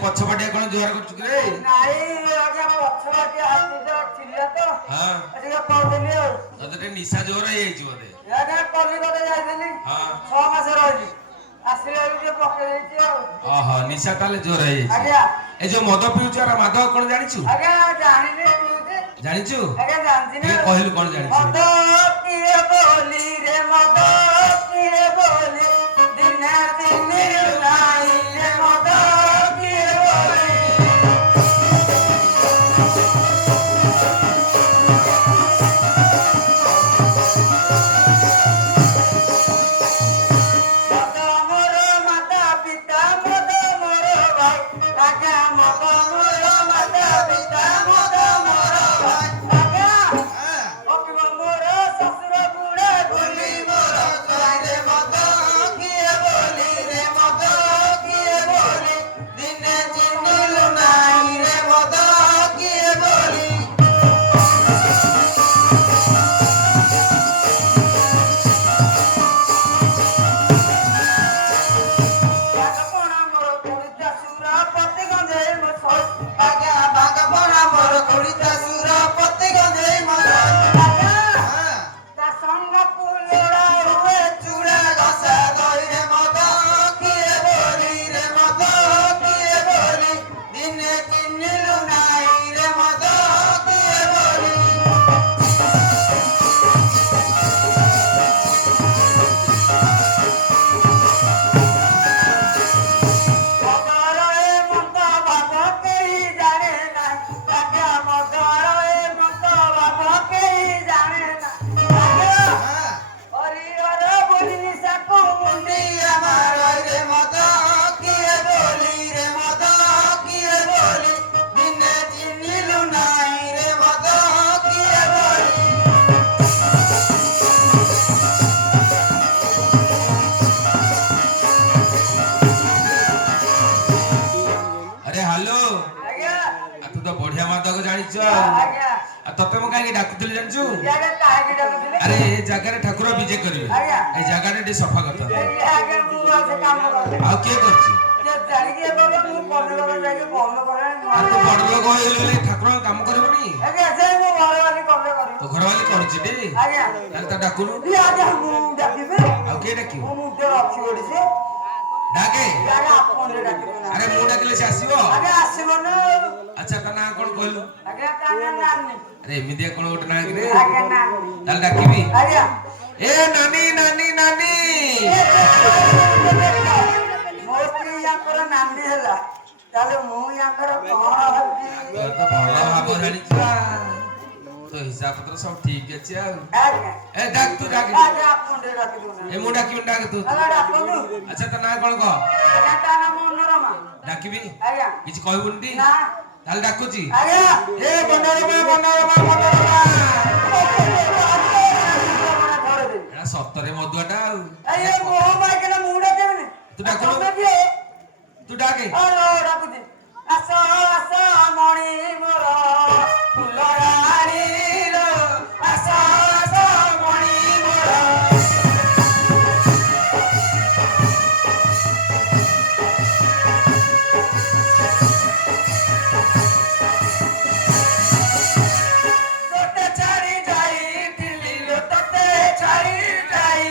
पछपटिया कौन जोर कर चुके रे नहीं आगे पछपटिया हाथी जो छिलिया तो हां एटिका कहदेली हो तते निशा जोर हे छि बोले आगे कलिकता जाइथिली हां 6 मास रहिली आसिले जे पके देछि आ ओहो निशा ताले जोर हे छि आज्ञा ए जो मद पिउछ रा माधव कोन जानि छु आज्ञा जानिने पिउछे जानि छु आज्ञा जानछि के कहलु कोन जानि छु मद किए बोली रे मद किए बोली दिन दिन लाई रे मद तते म काहे डाकुतले जानछु अरे ए जगह ठाकुर विजय करिवे ए जगह ने सफा करता आ के करछि आ तो बड़ लोग होइले ठाकुर काम करबनी तो घर वाली करछि टे ताल ता डाकुनु आ के डाकी डाके अरे मु डाकले से आसीबो अच्छा ता ना कोन कहलु अरे एमिदिया कोन गोट ना रे ताल डाकीबी ए नानी नानी नानी मोस्त्री याकर नानी हला ताले मु याकर कोन हबी तो भलो भाबो जानि छा तो हिसाब पत्र सब ठीक अछि आ ए डाक तू डाक ए मु डाकी डाक तू अच्छा त ना कोन को ता ना मनोरमा डाकीबी आज्ञा किछ कहबुंडी ना ताल डाकुची आज्ञा ए मनोरमा एड़ा सत्तरे मधुआटा ए मोह माइकला मुडा देबनी तू डाकु तू डाके डाकुची आसा आसा मणि मोर फुलरानी रो आसा आसा मणि मोर तते छाड़ी जाई दिल्ली लो तते छाड़ी जाई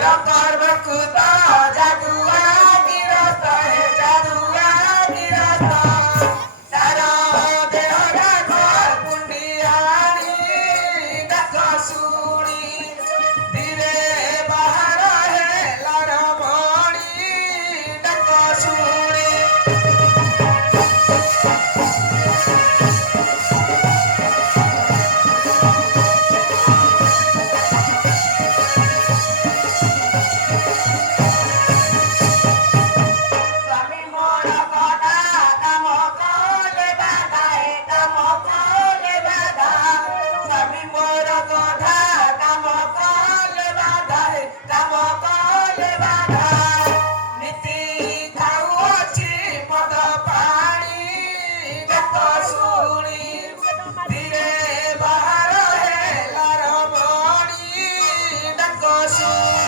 तोरा पर्वत ता जादुआ गिरता है जादुआ गिरता तारा देहरा घर कुंडियानी देखो सुनी धीरे बाहर है लड़मणी देखो सुनी स्वामी मोर गधा काम कोले बाधा हे काम कोले बाधा स्वामी मोर गधा काम कोले बाधा हे काम कोले बाधा नीति खाऊची पद पाणी देखो सुनी धीरे बाहर है लड़मणी देखो सुनी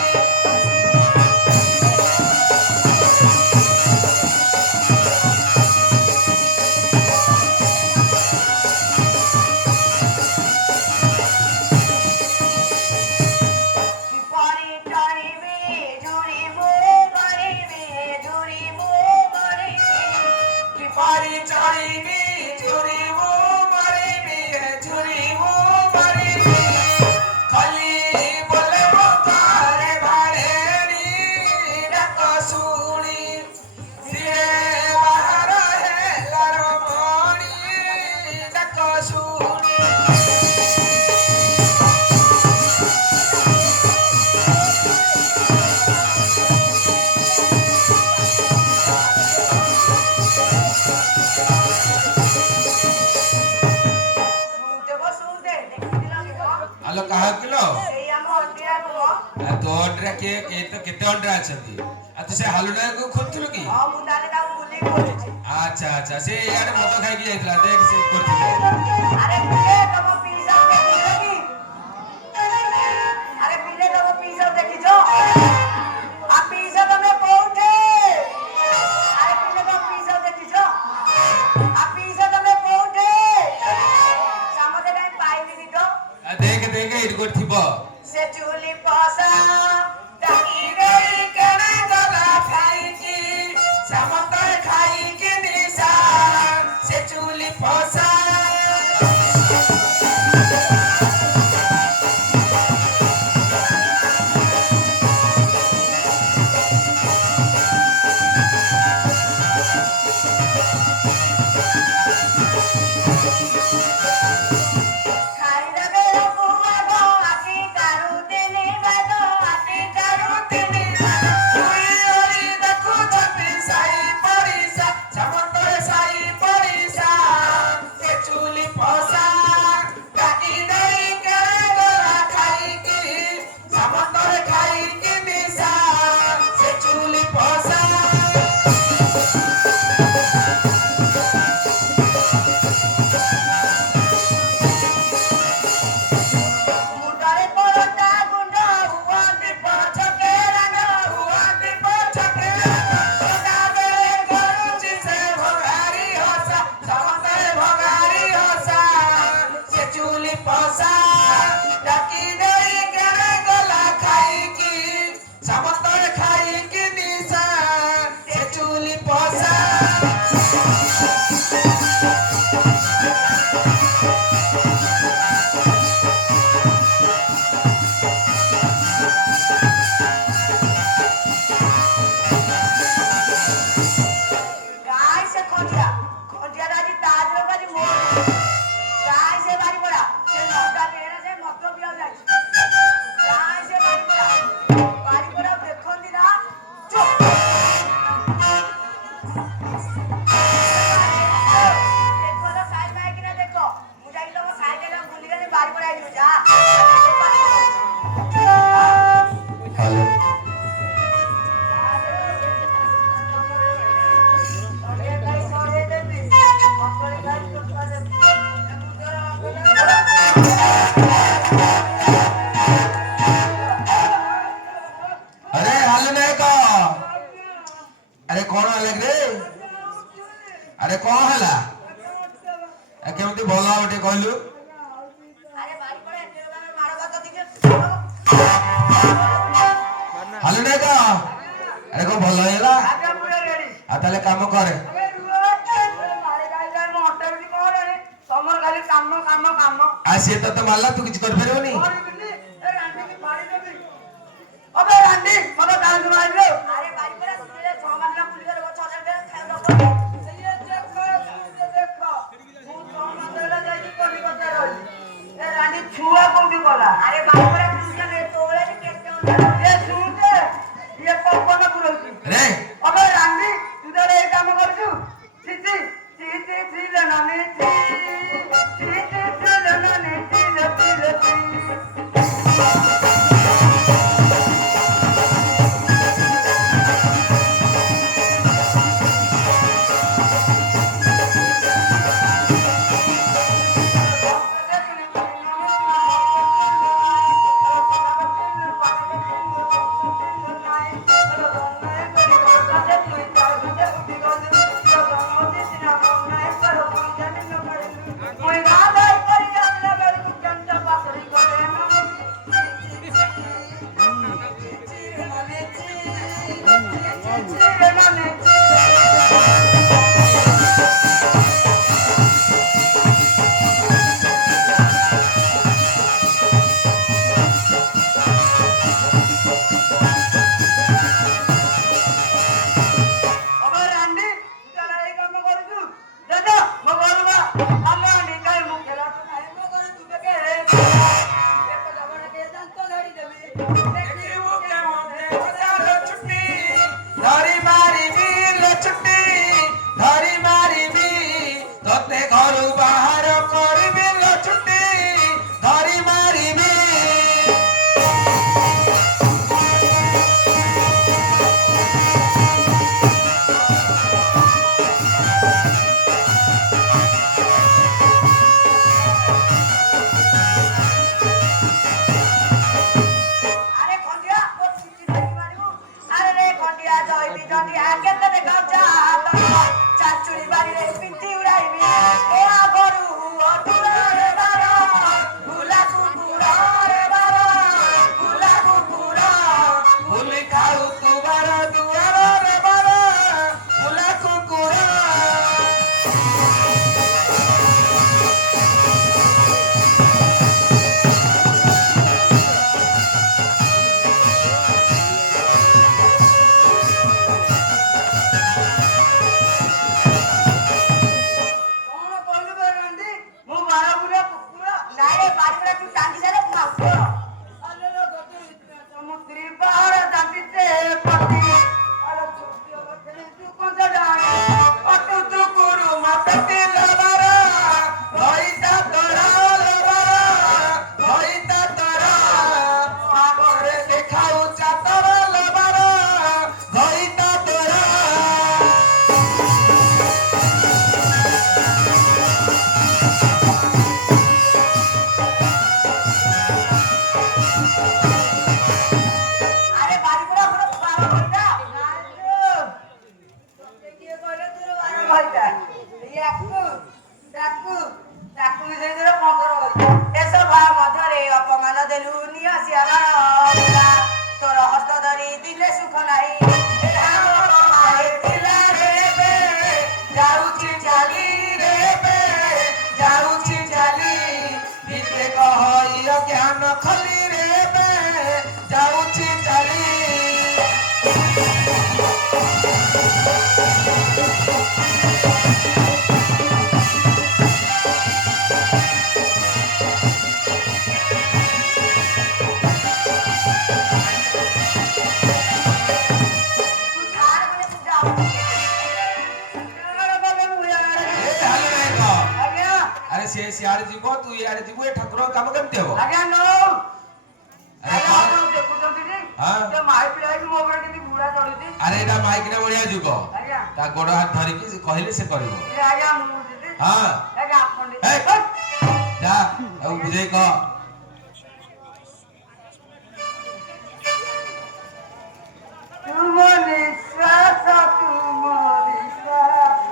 किपरि चढ़िबे झुरी मु मरिबे झुरी मु मरिबे किपरि चढ़िबी झुरी मु मरिबी झुरी मु मरिबी खाली बोले मो तारे भाड़ेनी देखो सुनी धीरे बाहर है लड़मणी देखो सुनी सुनते देखिला कि आलो कहा किलो सेई हम हटिया को तो अंडरा के तो केते अंडरा अछती आ तो से हालुना को खोलथुल की हां मुंडाले ता बुली बोलछि अच्छा अच्छा से यार मत खाई की जाइतला देख से करथुल अरे पिले तम पिज्जा देखिलो कि अरे पिले तम पिज्जा देखिछो आ पिज्जा तमे कोठे अरे पिले तम पिज्जा देखिछो आ पिज्जा तमे कोठे सामते काई पाइली दी तो देख देख इट करथिबो से चूली पासा ताकी गई कणे गला खाई की समतर खाई की निशा से चूली फसा खाई लगे कुमा गो आकी कारू तेने बागो आकी कारू तेने तुई ओरी देखु जति साई पड़िसा समतर साई पड़िसा से चूली फसा काटी नहीं करे गला खाई की समतर खाई की निशा से चूली फसा मुटारे कोलता गुंडा हुआ दीपा छके रंगा हुआ दीपा छके सदा बेले करूची से भगारी होसा समतर भगारी होसा से चूली फसा डाकी नहीं करे गला खाई की समतर खाई की निशा से चूली फसा गाय से खोजिया खोजिया राजी ताज लोग जी मोर गाय से बारी पड़ा से नौका लेना से मतलब भी आ जाए गाय से बारी पड़ा देखो दी ना चुप देखो तो साइड में कि ना देखो मुझे तो वो साइड में भूल गए बारी पड़ा ही जा हेलो अरे हाल नहीं का अरे कौन अलग रे अरे कौन हला केमती भला गोटे कहलु अरे बारी पड़ा एते मारो बात दिखे हालू ने का अरे को भलो हैला आगे पूरा रेडी आ ताले काम करे अरे रुआ मारे गाइला मो हटे भी करे रे समर खाली काम काम काम आ से तो मारला तू किछ कर फेरबनी ए रांडी की फाड़ी देबी अबे रांडी मतो डांस मार लो अरे बारी पर सुने 6 मारला पुलिस रे 6000 दे खाए दो ये देखो तू 6 मारला जाई कोनी बता रही ए रांडी छुआ कोंडी बोला अरे बारी पर पुलिस रे तोळे रे केते ये सुनते ये पप्पन पुरौती रे अबे रांडी तू तो ए काम करछु सीसी सीसी लेनाने सीसी लेनाने से सियाड़े जीव तू यारे जीव ए ठाकुर काम केमते हो आज्ञा नो अरे आपण देखुचंती नी हां ते माई पिलाई की मोबाइल केती बुढ़ा चढुती अरे एटा माइक ने बढ़िया जुग आज्ञा ता गोड़ हाथ धरि के कहले से करबो ए आज्ञा मु दीदी हां आज्ञा आपण ए जा अब बुझे को तुमने श्वास तुमने श्वास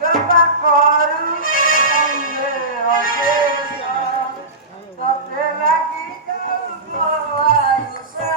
सपा करू संगे अकेसा सते लागी तो आयुषा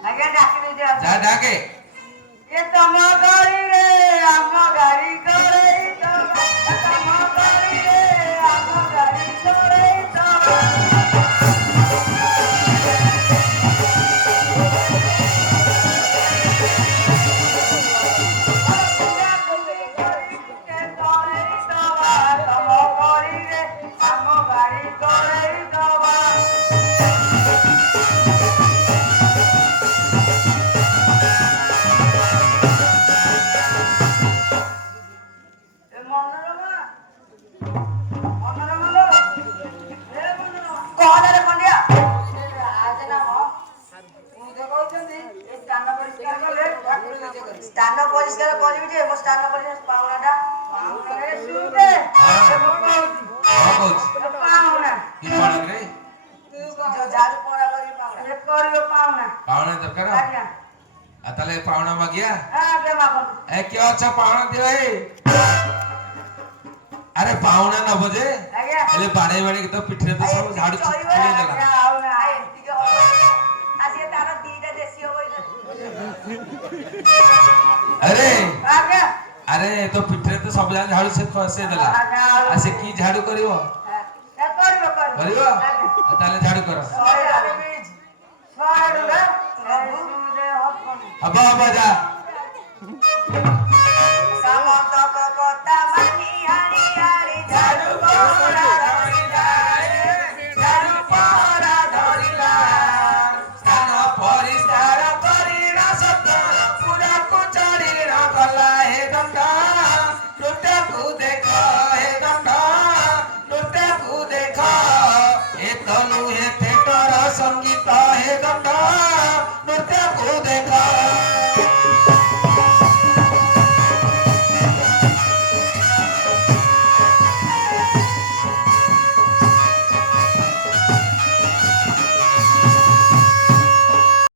ଆଜ୍ଞା ଡାକି ଦେଇଦିଅ ଯା ଡାକେ ଏ ତମ ଗାଡ଼ି ରେ ଆମ ଗାଡ଼ି କରେଇ ଦବା ତମ ଗାଡ଼ି ରେ ଆମ ଗାଡ଼ି କରେଇ ଦବା ସ୍ଥାନ ପରିଷ୍କାର କରିବି ଯେ ମୋ ସ୍ଥାନ ପରିଷ୍କାର ପାଉଣାଟା ପାଉଣା କି କଣ ରେ ଝାଡୁ ପଣା କରିବି ପାଉଣା ପାଉଣା ଦରକାର ଆଜ୍ଞା ଆଉ ତାହେଲେ ପାଉଣା ମାଗିଆ ଆଜ୍ଞା ମାଗନ୍ତୁ ଏ କିଏ ଅଛ ପାଉଣା ଦିଅ ଏ ଆରେ ପାଉଣା ନବ ଯେ ଆଜ୍ଞା ହେଲେ ବାଡେଇ ବାଡେଇ ତ ପିଠିରେ ତ ସବୁ ଝାଡୁ ଛିଡେଇ ଦେଲା ତାର ଦିଟା ଦେଶୀ ହବ ଆରେ ଆଜ୍ଞା ଆରେ ତ ପିଠିରେ ତ ସବୁ ଝାଡୁ ସେ ଖସେଇ ଦେଲା ଆଉ ସେ କି ଝାଡୁ କରିବ କରିବ ତାହେଲେ ଝାଡୁ କର ହବ ହବ ଯା